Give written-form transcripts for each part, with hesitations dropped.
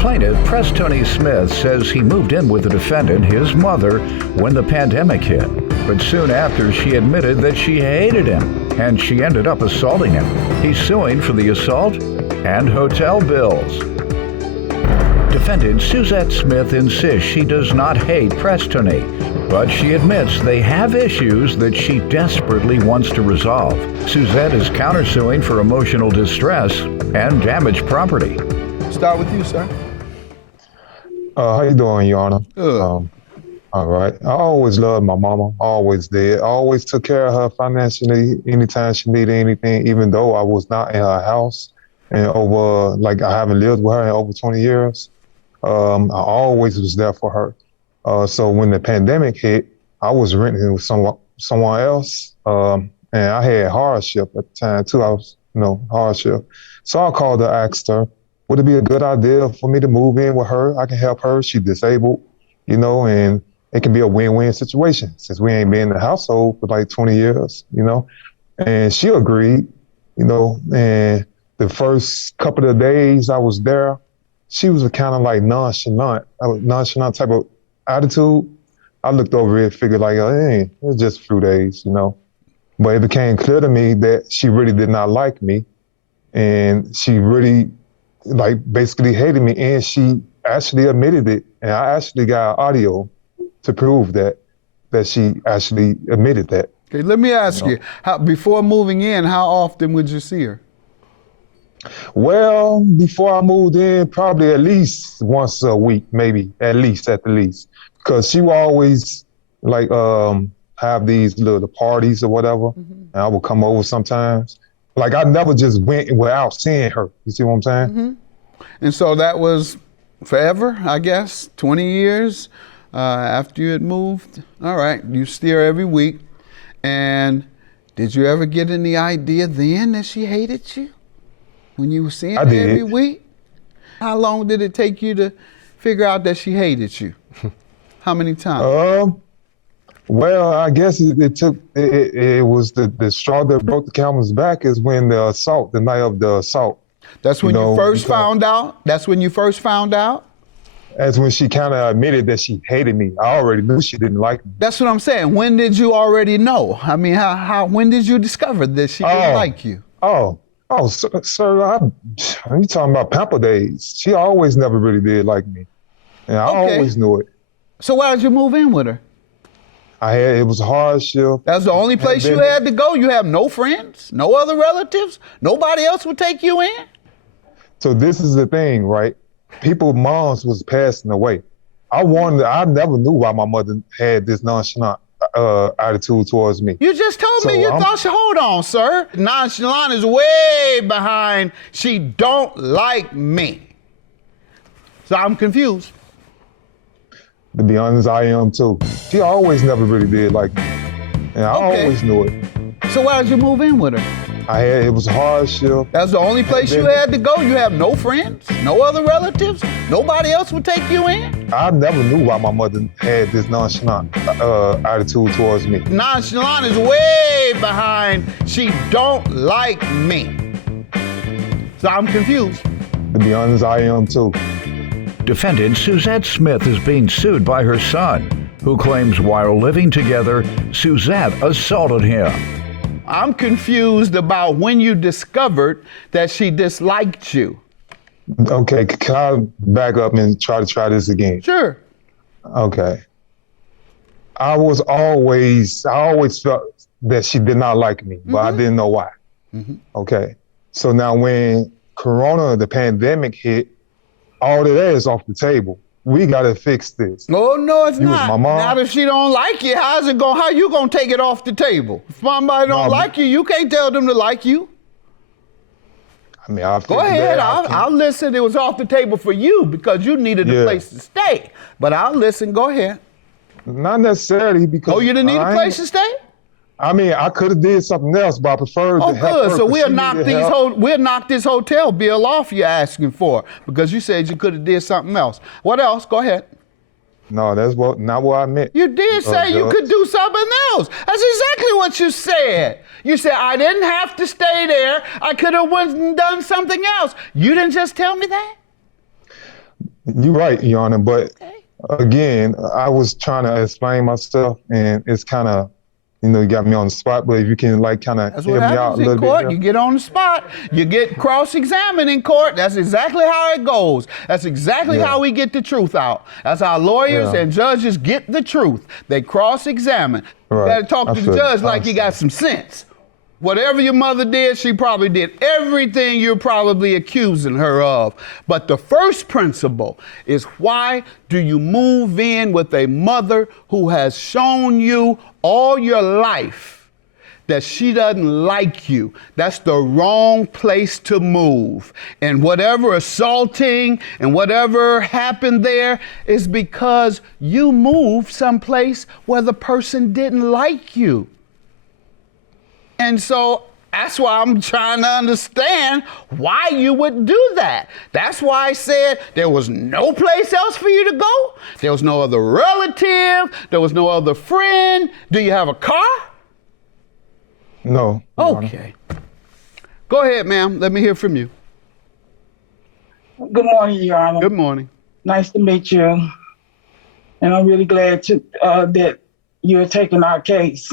Plaintiff Prestoni Smith says he moved in with the defendant, his mother, when the pandemic hit. But soon after, she admitted that she hated him, and she ended up assaulting him. He's suing for the assault and hotel bills. Defendant Suzette Smith insists she does not hate Prestoni, but she admits they have issues that she desperately wants to resolve. Suzette is countersuing for emotional distress and damaged property. Start with you, sir. How you doing, Your Honor? Good. All right. I always loved my mama, always did. I always took care of her financially anytime she needed anything, even though I was not in her house. And I haven't lived with her in over 20 years. I always was there for her. So when the pandemic hit, I was renting with someone else. And I had hardship at the time too. I was, hardship. So I called her, asked her, would it be a good idea for me to move in with her? I can help her. She's disabled, and it can be a win-win situation since we ain't been in the household for like 20 years, And she agreed, and the first couple of days I was there, she was kind of like nonchalant type of attitude. I looked over it, figured like, hey, it's just a few days, But it became clear to me that she really did not like me. And she really basically hated me. And she actually admitted it. And I actually got audio to prove that she actually admitted that. Okay, let me ask you, before moving in, how often would you see her? Well, before I moved in, probably at least once a week, maybe, at the least. Because she would always have these little parties or whatever, and I would come over sometimes. I never just went without seeing her. You see what I'm saying? Mm-hmm. And so that was forever, I guess, 20 years after you had moved. All right, you see her every week. And did you ever get any idea then that she hated you when you were seeing her every week? How long did it take you to figure out that she hated you? How many times? Well, I guess it took, it was the straw that broke the camel's back is when the night of the assault. That's when you first found out? That's when you first found out? That's when she kind of admitted that she hated me. I already knew she didn't like me. That's what I'm saying. When did you already know? I mean, when did you discover that she didn't like you? Sir, you talking about pamper days. She always never really did like me. And I always knew it. So why did you move in with her? It was a hardship. That's the only place you had to go? You have no friends, no other relatives? Nobody else would take you in? So this is the thing, right? People's moms was passing away. I never knew why my mother had this nonchalant attitude towards me. You just told me hold on, sir. Nonchalant is way behind, she don't like me. So I'm confused. To be honest, I am too. She always never really did like me. And I always knew it. So why did you move in with her? It was a hardship. That's the only place you had to go? You have no friends, no other relatives? Nobody else would take you in? I never knew why my mother had this nonchalant attitude towards me. Nonchalant is way behind, she don't like me. So I'm confused. To be honest, I am too. Defendant Suzette Smith is being sued by her son, who claims while living together, Suzette assaulted him. I'm confused about when you discovered that she disliked you. Okay, can I back up and try this again? Sure. Okay. I always felt that she did not like me, but I didn't know why. Okay. So now when the pandemic hit, all of that is off the table. We gotta fix this. Oh, no, it's not. My mom. Now if she don't like you, how you gonna take it off the table? If somebody don't like you, you can't tell them to like you. I mean, go ahead, I'll listen. It was off the table for you because you needed a place to stay. But I'll listen, go ahead. Not necessarily because— Oh, you didn't need a place to stay? I mean, I could have did something else, but I preferred to help her. Good. So we'll knock this hotel bill off you're asking for because you said you could have did something else. What else? Go ahead. No, that's not what I meant. You did say you could do something else. That's exactly what you said. You said, I didn't have to stay there. I could have went and done something else. You didn't just tell me that? You're right, Your Honor. But again, I was trying to explain myself, and it's kind of, you got me on the spot. But if you can, like, kind of That's help what me out happens a in little court. bit You here. get on the spot. You get cross-examined in court. That's exactly how it goes. That's exactly Yeah. how we get the truth out. That's how lawyers Yeah. and judges get the truth. They cross-examine. You Right. got to talk I to the feel judge it. like he got some sense. Whatever your mother did, she probably did everything you're probably accusing her of. But the first principle is, why do you move in with a mother who has shown you all your life that she doesn't like you? That's the wrong place to move. And whatever assaulting and whatever happened there is because you moved someplace where the person didn't like you. And so that's why I'm trying to understand why you would do that. That's why I said there was no place else for you to go. There was no other relative. There was no other friend. Do you have a car? No. Your Honor. Okay. Go ahead, ma'am. Let me hear from you. Good morning, Your Honor. Good morning. Nice to meet you. And I'm really glad that you're taking our case,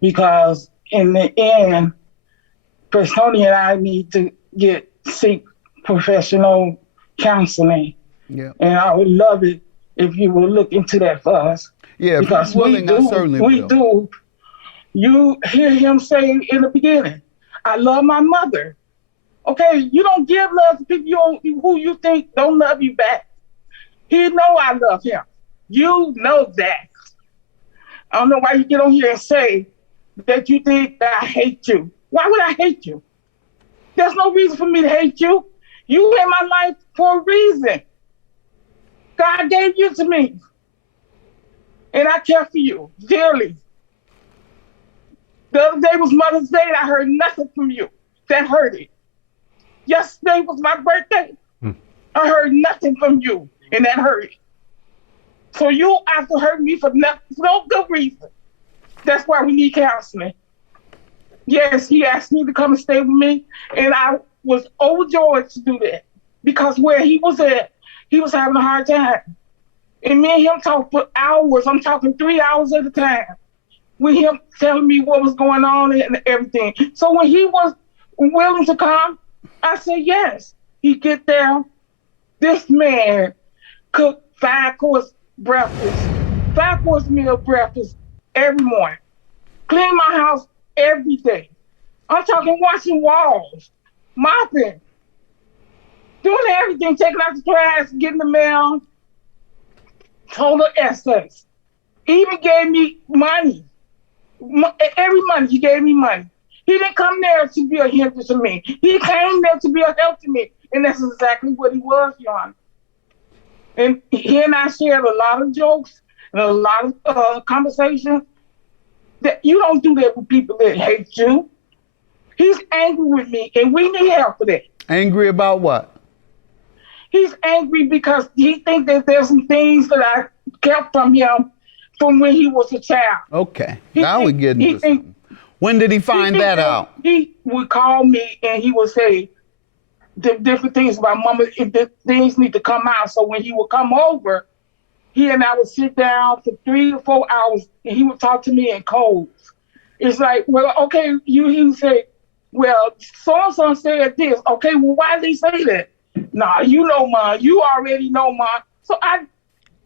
because in the end, Tony and I need to seek professional counseling. Yeah. And I would love it if you would look into that for us. Yeah, if Because you're willing, I certainly will. You hear him say in the beginning, I love my mother. Okay, you don't give love to people who you think don't love you back. He know I love him. You know that. I don't know why you get on here and say that you think that I hate you. Why would I hate you? There's no reason for me to hate you. You in my life for a reason. God gave you to me. And I care for you dearly. The other day was Mother's Day and I heard nothing from you. That hurt it. Yesterday was my birthday. I heard nothing from you, and that hurt it. So you have to hurt me for no good reason. That's why we need counseling. Yes, he asked me to come and stay with me, and I was overjoyed to do that, because where he was at, he was having a hard time. And me and him talked for hours. I'm talking 3 hours at a time, with him telling me what was going on and everything. So when he was willing to come, I said yes. He get there. This man cooked 5-course meal breakfast every morning. Clean my house every day. I'm talking washing walls, mopping, doing everything, taking out the trash, getting the mail, total essays. Even gave me money. Every month he gave me money. He didn't come there to be a hindrance to me. He came there to be a help to me. And that's exactly what he was, Your Honor. And he and I shared a lot of jokes and a lot of conversations. That you don't do that with people that hate you. He's angry with me, and we need help for that. Angry about what? He's angry because he thinks that there's some things that I kept from him from when he was a child. Okay, now we get into something. something. When did he find that out? He would call me and he would say different things about Mama. If things need to come out. So when he would come over, he and I would sit down for 3 to 4 hours and he would talk to me in codes. It's like, well, okay, he would say, well, so-and-so said this. Okay, well, why did he say that? Nah, you know, Ma. You already know, Ma. So I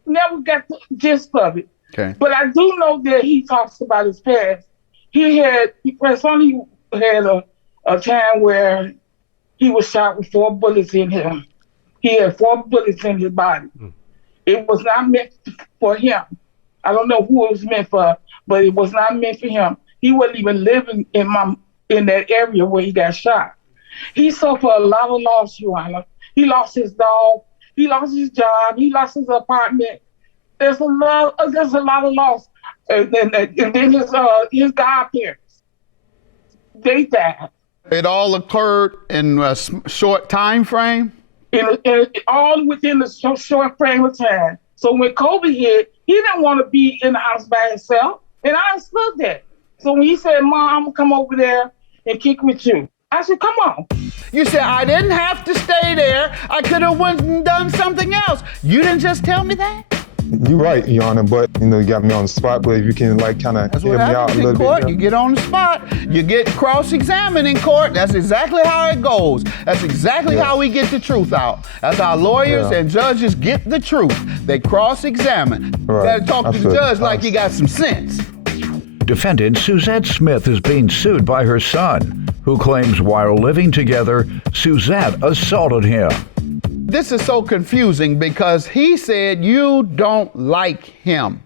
never got the gist of it. Okay. But I do know that he talks about his past. He had a time where he was shot with 4 bullets in him. He had 4 bullets in his body. It was not meant for him. I don't know who it was meant for, but it was not meant for him. He wasn't even living in that area where he got shot. He suffered a lot of loss, Your Honor. He lost his dog. He lost his job. He lost his apartment. There's a lot of loss. And then his godparents, they died. It all occurred in a short time frame? All within a short frame of time. So when COVID hit, he didn't want to be in the house by himself. And I understood that. So when he said, Mom, I'm going to come over there and kick with you, I said, come on. You said, I didn't have to stay there. I could have went and done something else. You didn't just tell me that? You're right, Your Honor, but you got me on the spot. But if you can kind of That's help what me out a happens little in bit. court. You get on the spot. You get cross-examined in court. That's exactly how it goes. That's exactly how we get the truth out. That's how lawyers and judges get the truth. They cross-examine. Right. You gotta talk to the judge like he got some sense. Defendant Suzette Smith is being sued by her son, who claims while living together, Suzette assaulted him. This is so confusing because he said you don't like him.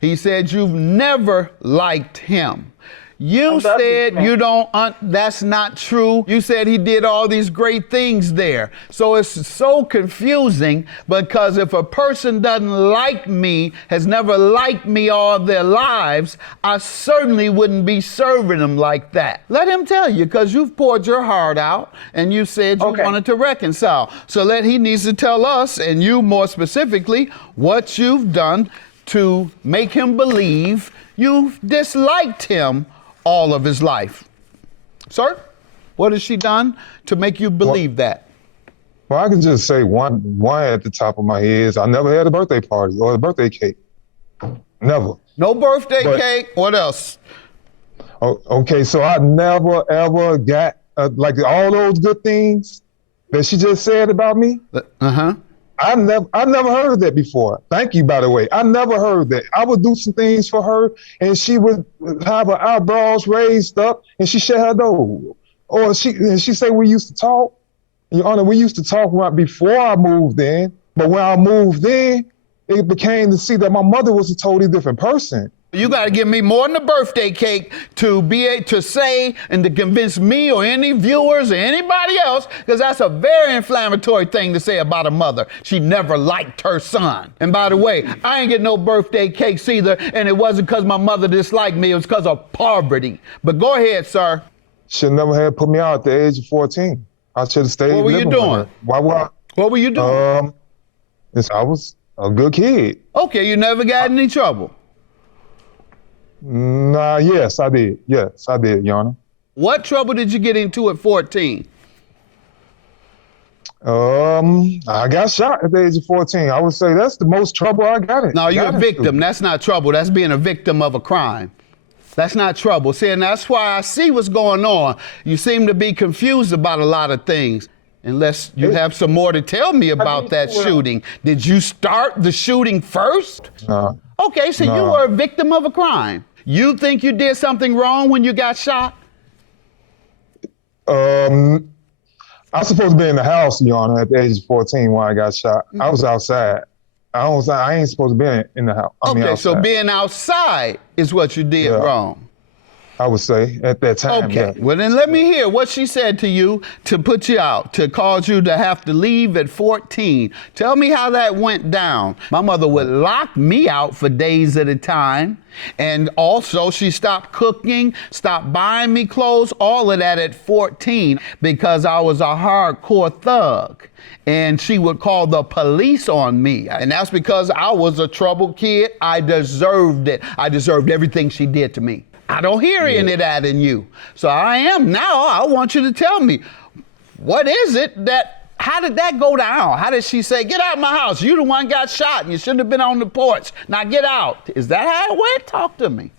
He said you've never liked him. You said you don't, that's not true. You said he did all these great things there. So it's so confusing because if a person doesn't like me, has never liked me all their lives, I certainly wouldn't be serving them like that. Let him tell you, because you've poured your heart out and you said you wanted to reconcile. So he needs to tell us, and you more specifically, what you've done to make him believe you've disliked him all of his life. Sir, what has she done to make you believe that? Well, I can just say one at the top of my head is I never had a birthday party or a birthday cake. Never. No birthday cake. What else? Okay, so I never ever got like all those good things that she just said about me. I never heard that before. Thank you, by the way. I never heard that. I would do some things for her, and she would have her eyebrows raised up, and she shut her door. Or she say we used to talk. Your Honor, we used to talk right before I moved in, but when I moved in, it became to see that my mother was a totally different person. You got to give me more than a birthday cake to be able to say and to convince me or any viewers or anybody else, because that's a very inflammatory thing to say about a mother. She never liked her son. And by the way, I ain't get no birthday cakes either, and it wasn't because my mother disliked me. It was because of poverty. But go ahead, sir. Should never have put me out at the age of 14. I should have stayed. What were you doing? Why would I? What were you doing? I was a good kid. Okay, you never got in any trouble. Nah, yes, I did. Yes, I did, Your Honor. What trouble did you get into at 14? I got shot at the age of 14. I would say that's the most trouble I got in. No, you're a victim. That's not trouble. That's being a victim of a crime. That's not trouble. See, and that's why I see what's going on. You seem to be confused about a lot of things. Unless you have some more to tell me about that shooting. Did you start the shooting first? No. Okay, so you were a victim of a crime. You think you did something wrong when you got shot? I was supposed to be in the house, Your Honor, at the age of 14 when I got shot. I was outside. I ain't supposed to be in the house. Okay, so being outside is what you did wrong. I would say at that time. Okay, well then let me hear what she said to you to put you out, to cause you to have to leave at 14. Tell me how that went down. My mother would lock me out for days at a time. And also she stopped cooking, stopped buying me clothes, all of that at 14 because I was a hardcore thug. And she would call the police on me. And that's because I was a troubled kid. I deserved it. I deserved everything she did to me. I don't hear any of that in you. So I want you to tell me, what is it how did that go down? How did she say, get out of my house? You the one got shot and you shouldn't have been on the porch. Now get out. Is that how it went? Talk to me.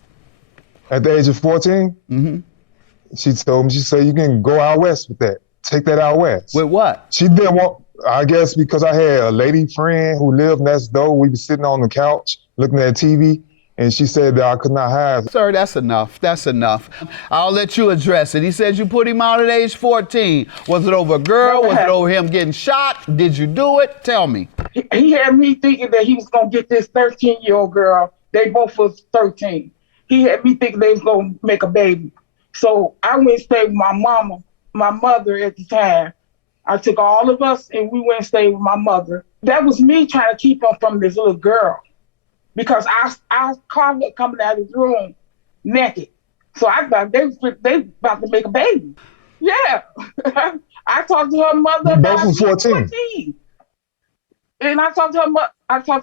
At the age of 14? Mm-hmm. She told me, she said, you can go out west with that. Take that out west. With what? She didn't want, I guess because I had a lady friend who lived next door. We were sitting on the couch looking at TV. And she said that I could not have. Sir, that's enough. That's enough. I'll let you address it. He said you put him out at age 14. Was it over a girl? Was it over him getting shot? Did you do it? Tell me. He had me thinking that he was going to get this 13-year-old girl. They both was 13. He had me thinking they was going to make a baby. So I went and stayed with my mother at the time. I took all of us and we went and stayed with my mother. That was me trying to keep him from this little girl. Because I caught her coming out of his room naked. So I thought they about to make a baby. Yeah. I talked to her mother about it. 14. And I talked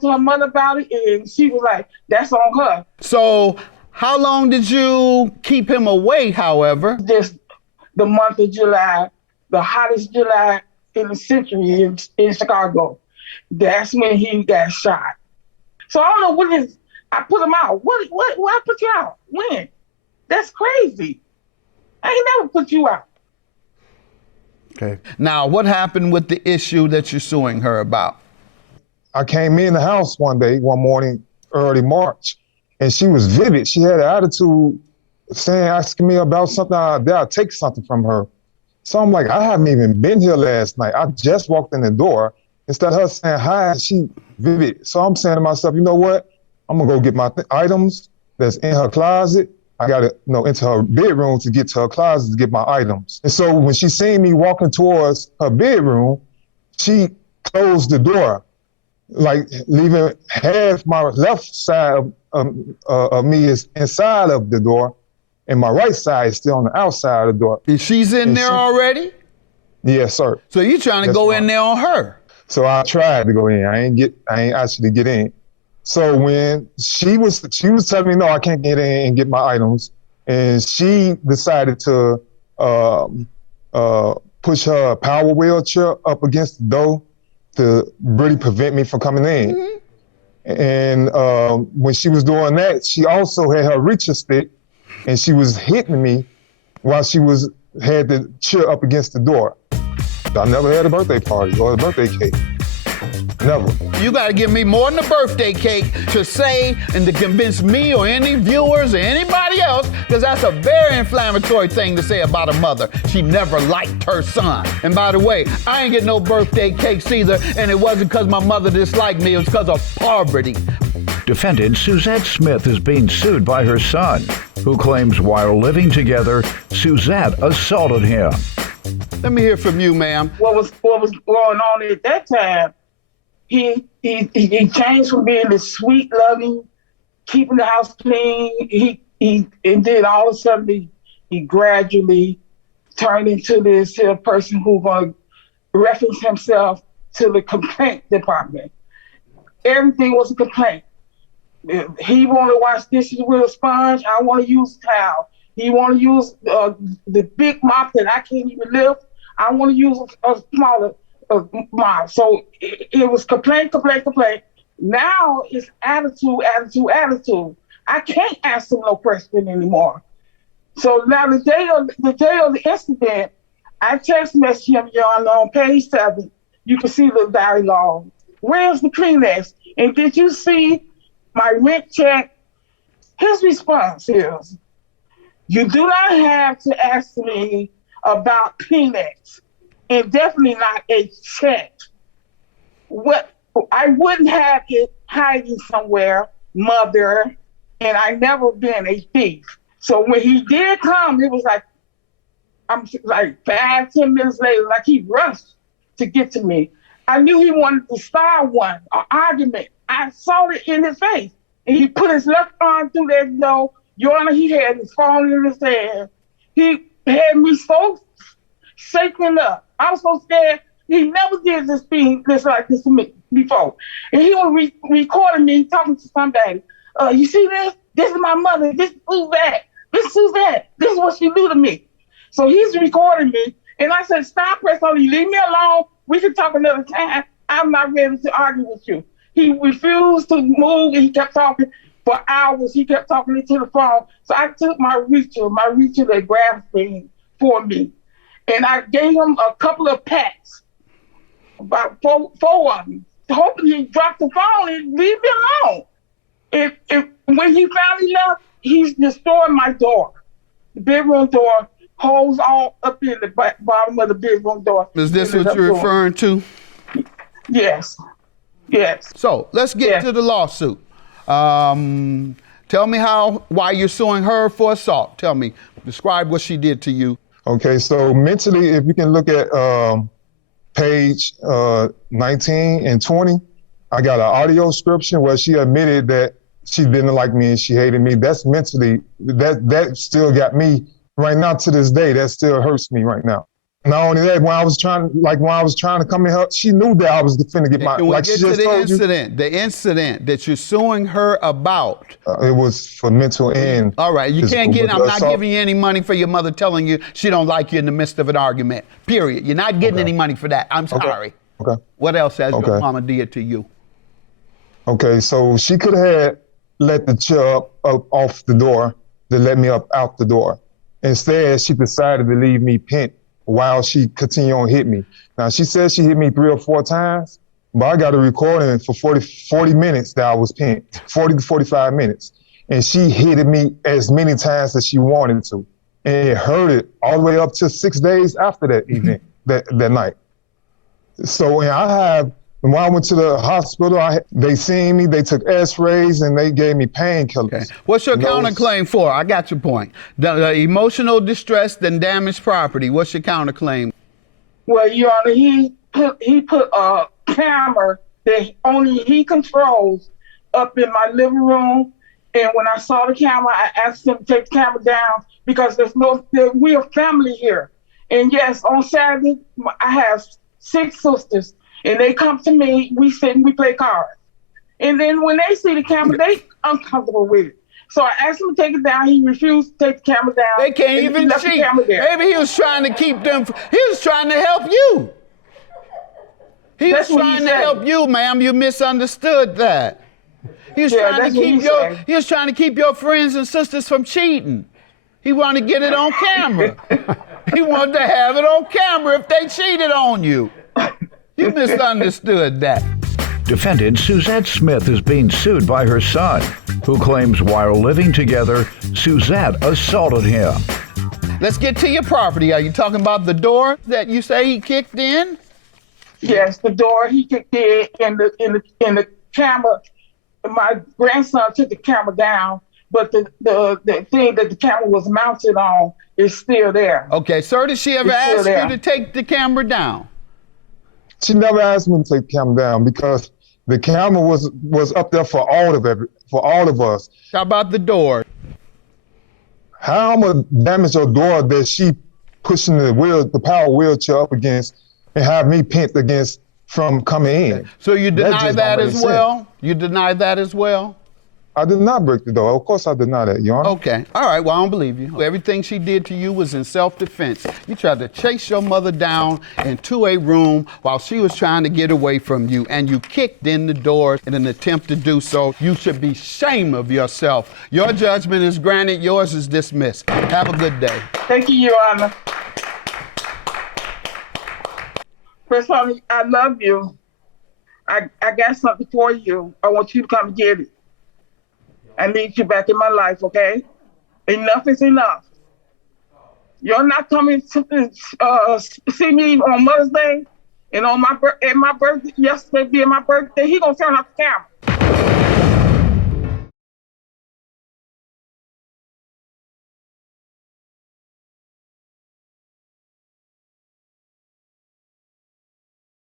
to her mother about it, and she was like, that's on her. So how long did you keep him away, however? Just the month of July. the hottest July in the century in Chicago. That's when he got shot. So I don't know what is. I put him out. What? I put you out? When? That's crazy. I ain't never put you out. Okay. Now, what happened with the issue that you're suing her about? I came in the house one morning, early March, and she was vivid. She had an attitude asking me about something, I'll take something from her. So I'm like, I haven't even been here last night. I just walked in the door. Instead of her saying hi, she vivid. So I'm saying to myself, you know what? I'm gonna go get my items that's in her closet. I gotta into her bedroom to get to her closet to get my items. And so when she seen me walking towards her bedroom, she closed the door, like leaving half my left side of me is inside of the door, and my right side is still on the outside of the door. And she's in there already? Yes, sir. So you trying to go in there on her? So I tried to go in. I ain't actually get in. So when she was telling me, no, I can't get in and get my items, and she decided to push her power wheelchair up against the door to really prevent me from coming in. Mm-hmm. And when she was doing that, she also had her reaching stick, and she was hitting me while she had the chair up against the door. I never had a birthday party or a birthday cake. Never. You got to give me more than a birthday cake to say and to convince me or any viewers or anybody else, because that's a very inflammatory thing to say about a mother. She never liked her son. And by the way, I ain't get no birthday cakes either, and it wasn't because my mother disliked me, it was because of poverty. Defendant Suzette Smith is being sued by her son, who claims while living together, Suzette assaulted him. Let me hear from you, ma'am. What was going on at that time? He changed from being the sweet, loving, keeping the house clean. And then all of a sudden he gradually turned into this person who's going to reference himself to the complaint department. Everything was a complaint. He want to wash dishes with a sponge. I want to use a towel. He want to use the big mop that I can't even lift. I want to use a smaller mop. So it was complaint. Now it's attitude. I can't ask him no question anymore. So now the day of the incident, I text messaged him, on page 7. You can see the dialogue. Where's the Kleenex? And did you see my rent check? His response is, you do not have to ask me about Kleenex, and definitely not a check. What I wouldn't have it hiding somewhere, mother, and I never been a thief. So when he did come, it was like, I'm like 5-10 minutes later, like he rushed to get to me. I knew he wanted to start an argument. I saw it in his face. And he put his left arm through that door. Your Honor, he had his phone in his hand. He had me so shaken up. I was so scared. He never did this thing like this to me before. And he was recording me talking to somebody. You see this? This is my mother. This is Suzette. This is Suzette. This is what she do to me. So he's recording me. And I said, stop, Preston. Leave me alone. We can talk another time. I'm not ready to argue with you. He refused to move, and he kept talking for hours. He kept talking into the phone. So I took my reacher that grabbed thing for me. And I gave him a couple of pats, about four of them, hoping he'd drop the phone and leave me alone. And when he finally left, he's destroyed my door, the bedroom door, holes all up in the bottom of the bedroom door. Is this what you're referring to? Yes. Yes. So let's get to the lawsuit. Tell me why you're suing her for assault. Tell me, describe what she did to you. Okay, so mentally, if you can look at page 19 and 20, I got an audio description where she admitted that she didn't like me and she hated me. That's mentally, that still got me right now to this day. That still hurts me right now. Not only that, when I was trying to come in her, she knew that I was finna get my, Can we like get she to just the told you. incident? The incident that you're suing her about. It was for mental and All right, you can't get, I'm not assault. giving you any money for your mother telling you she don't like you in the midst of an argument, period. You're not getting any money for that. I'm sorry. Okay. What else has your Okay. mama did to you? Okay, so she could have let the chair up off the door to let me up out the door. Instead, she decided to leave me pent while she continued on hit me. Now, she said she hit me 3 or 4 times, but I got a recording for 40 minutes that I was pent, 40 to 45 minutes. And she hit me as many times as she wanted to. And it hurted all the way up to 6 days after that event, that night. So when I went to the hospital, they seen me, they took x-rays, and they gave me painkillers. Okay. What's your counterclaim for? I got your point. The emotional distress and damaged property. What's your counterclaim? Well, Your Honor, he put a camera that only he controls up in my living room. And when I saw the camera, I asked him to take the camera down because we're a family here. And yes, on Saturday, I have 6 sisters. And they come to me, we sit and we play cards. And then when they see the camera, they uncomfortable with it. So I asked him to take it down. He refused to take the camera down. They can't even see. Maybe he was trying to keep them, he was trying to help you. He was trying to help you, ma'am. You misunderstood that. He was trying to keep your friends and sisters from cheating. He wanted to get it on camera. He wanted to have it on camera if they cheated on you. You misunderstood that. Defendant Suzette Smith is being sued by her son, who claims while living together, Suzette assaulted him. Let's get to your property. Are you talking about the door that you say he kicked in? Yes, the door he kicked in the camera. My grandson took the camera down, but the thing that the camera was mounted on is still there. Okay, sir, did she ever ask you to take the camera down? She never asked me to take the camera down because the camera was up there for all of us. How about the door? How am I gonna damage a door that she pushing the power wheelchair up against and have me pent against from coming in? So you deny that as well? You deny that as well? I did not break the door. Of course I deny that, Your Honor. Okay. All right. Well, I don't believe you. Everything she did to you was in self-defense. You tried to chase your mother down into a room while she was trying to get away from you, and you kicked in the door in an attempt to do so. You should be ashamed of yourself. Your judgment is granted. Yours is dismissed. Have a good day. Thank you, Your Honor. First of all, I love you. I got something for you. I want you to come get it. I need you back in my life, okay? Enough is enough. You're not coming to see me on Mother's Day and on my birthday, yesterday being my birthday, he gonna turn off the camera.